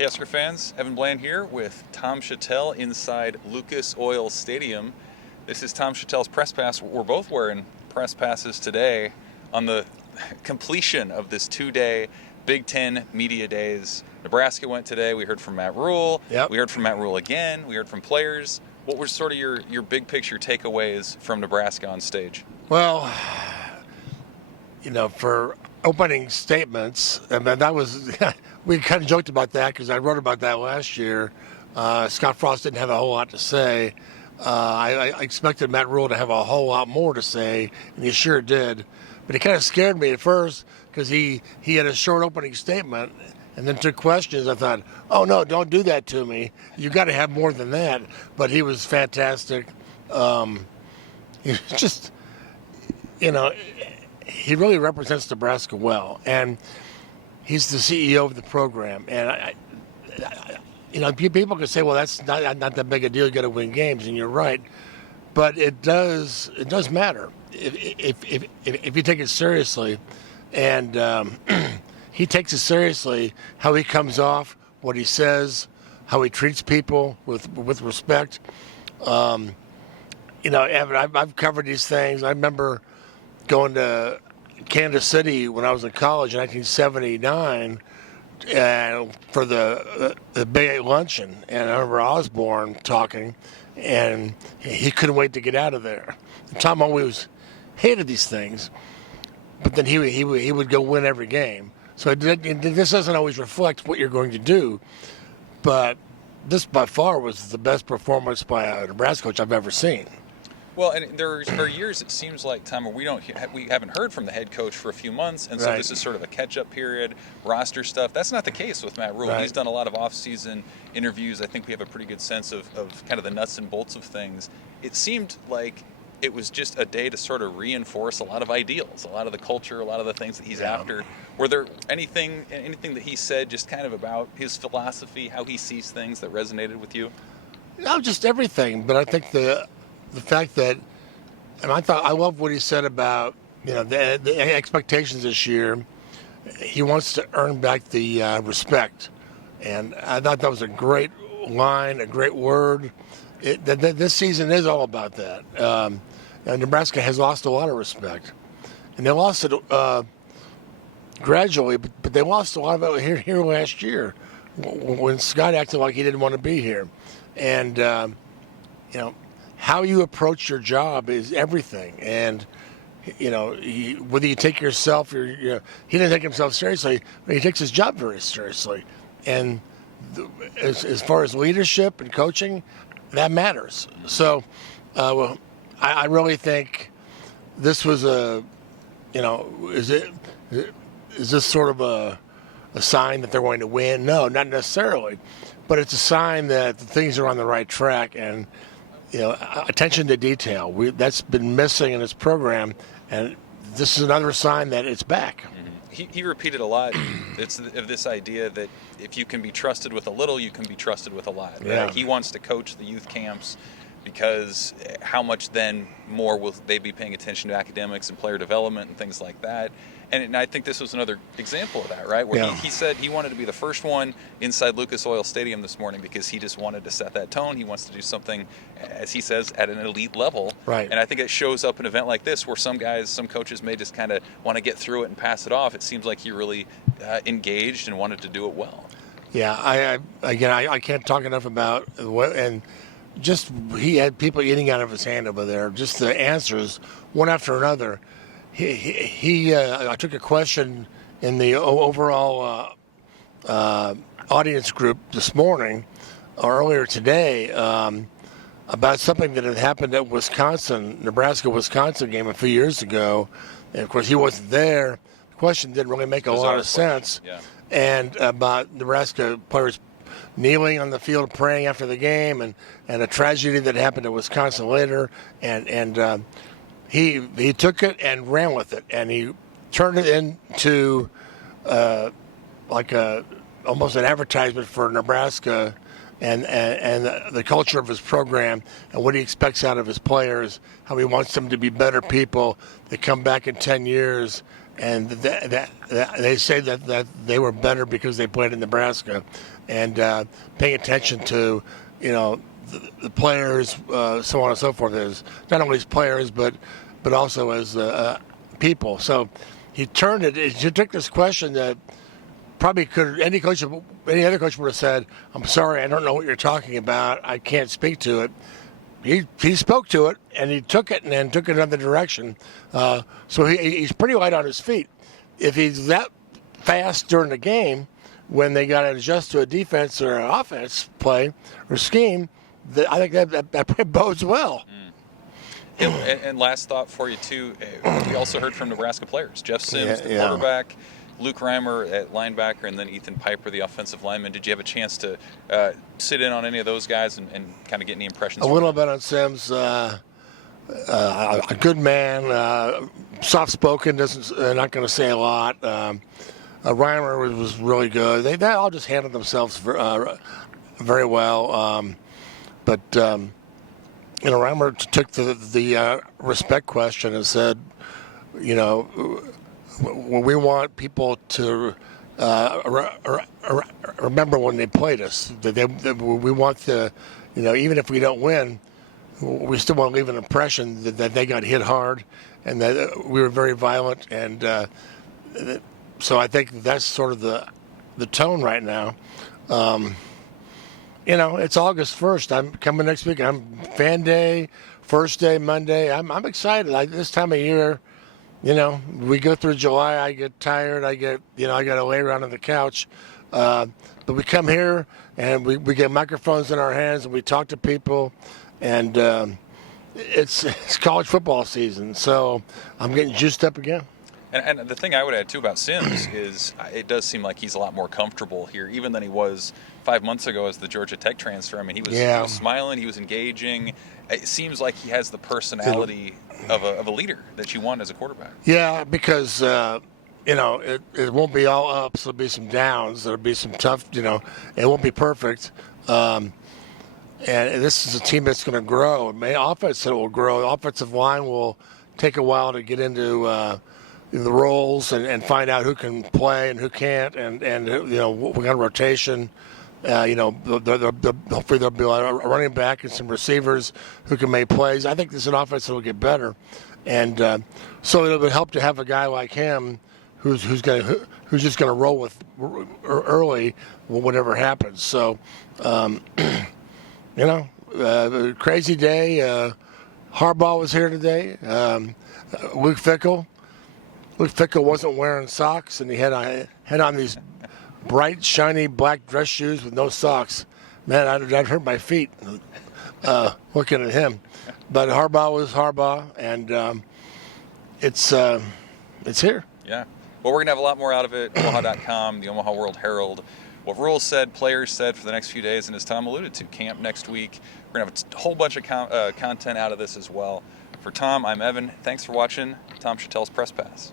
Hey Husker fans, Evan Bland here with Tom Shatel inside Lucas Oil Stadium. This is Tom Shatel's press pass. We're both wearing press passes today on the completion of this 2-day Big Ten Media Days. Nebraska went today. We heard from Matt Rule. Yep. We heard from Matt Rule again. We heard from players. What were sort of your big picture takeaways from Nebraska on stage? Well, for opening statements, I mean, that was we kind of joked about that because I wrote about that last year. Scott Frost didn't have a whole lot to say. I expected Matt Rule to have a whole lot more to say, and he sure did. But he kind of scared me at first because he had a short opening statement and then took questions. I thought, oh, no, don't do that to me. You got to have more than that. But he was fantastic. He was just, he really represents Nebraska well. And he's the CEO of the program. And, people can say, well, that's not that big a deal. You got to win games, and you're right. But it does matter if you take it seriously. And he takes it seriously, how he comes off, what he says, how he treats people with respect. Evan, I've covered these things. I remember going to Kansas City when I was in college in 1979 for the Bay 8 luncheon. And I remember Osborne talking, and he couldn't wait to get out of there. And Tom always hated these things, but then he would go win every game. So this doesn't always reflect what you're going to do, but this by far was the best performance by a Nebraska coach I've ever seen. Well, and there are years it seems like, Tom, where we haven't heard from the head coach for a few months, and so Right. This is sort of a catch-up period, roster stuff. That's not the case with Matt Rule. Right. He's done a lot of off-season interviews. I think we have a pretty good sense of kind of the nuts and bolts of things. It seemed like it was just a day to sort of reinforce a lot of ideals, a lot of the culture, a lot of the things that he's after. Were there anything that he said just kind of about his philosophy, how he sees things that resonated with you? No, just everything. But I think the fact that, and I love what he said about the expectations this year. He wants to earn back the respect, and I thought that was a great line, a great word. This season is all about that. Nebraska has lost a lot of respect, and they lost it gradually, but they lost a lot of it here last year when Scott acted like he didn't want to be here. And, how you approach your job is everything. And, whether you take yourself, he didn't take himself seriously, but he takes his job very seriously. And as far as leadership and coaching, that matters. So, I really think this was is this sort of a sign that they're going to win? No, not necessarily, but it's a sign that things are on the right track, and attention to detail. That's been missing in this program, and this is another sign that it's back. He repeated a lot of this idea that if you can be trusted with a little, you can be trusted with a lot. Right? Yeah. He wants to coach the youth camps because how much then more will they be paying attention to academics and player development and things like that. And I think this was another example of that, right? Where Yeah. he said he wanted to be the first one inside Lucas Oil Stadium this morning because he just wanted to set that tone. He wants to do something, as he says, at an elite level. Right. And I think it shows up in an event like this where some coaches may just kind of want to get through it and pass it off. It seems like he really engaged and wanted to do it well. Yeah, I can't talk enough about what, and just he had people eating out of his hand over there. Just the answers, one after another. I took a question in the overall audience group this morning or earlier today about something that had happened at Nebraska-Wisconsin game a few years ago. And, of course, he wasn't there. The question didn't really make a lot of sense. Yeah. And about Nebraska players kneeling on the field praying after the game and a tragedy that happened at Wisconsin later. And he took it and ran with it, and he turned it into almost an advertisement for Nebraska and the culture of his program and what he expects out of his players, how he wants them to be better people that come back in 10 years and that they say that they were better because they played in Nebraska, and paying attention to, the players, so on and so forth, is not only as players but also as people. So he turned it. He took this question that probably any other coach would have said, "I'm sorry, I don't know what you're talking about. I can't speak to it." He spoke to it, and he took it and then took it another direction. So he's pretty light on his feet. If he's that fast during the game, when they got to adjust to a defense or an offense play or scheme, I think that bodes well. And last thought for you, too, we also heard from Nebraska players. Jeff Sims, the quarterback, Luke Reimer at linebacker, and then Ethan Piper, the offensive lineman. Did you have a chance to sit in on any of those guys and kind of get any impressions? A little bit on Sims. A good man, soft-spoken, not going to say a lot. Reimer was really good. They all just handled themselves very well. But Reimer took the respect question and said, we want people to remember when they played us. We want even if we don't win, we still want to leave an impression that they got hit hard and that we were very violent. And so I think that's sort of the tone right now. It's August 1st. I'm coming next week. I'm fan day, first day, Monday. I'm excited. This time of year, we go through July. I get tired. I got to lay around on the couch. But we come here and we get microphones in our hands and we talk to people. And it's college football season, so I'm getting juiced up again. And the thing I would add, too, about Sims is it does seem like he's a lot more comfortable here, even than he was 5 months ago as the Georgia Tech transfer. I mean, he was smiling, he was engaging. It seems like he has the personality of a leader that you want as a quarterback. Yeah, because, it won't be all ups. There'll be some downs. There'll be some tough, it won't be perfect. And this is a team that's going to grow. Offense that will grow. The offensive line will take a while to get into the roles and find out who can play and who can't, and what kind of rotation. Hopefully there'll be a running back and some receivers who can make plays. I think this is an offense that will get better, and so it would help to have a guy like him who's just going to roll with early whatever happens. So, crazy day. Harbaugh was here today. Luke Fickell wasn't wearing socks, and he had on these bright, shiny black dress shoes with no socks. Man, I'd hurt my feet looking at him. But Harbaugh was Harbaugh, and it's here. Yeah. Well, we're going to have a lot more out of it. Omaha.com, the Omaha World-Herald. What Rule said, players said for the next few days, and as Tom alluded to, camp next week. We're going to have a whole bunch of content out of this as well. For Tom, I'm Evan. Thanks for watching Tom Shatel's Press Pass.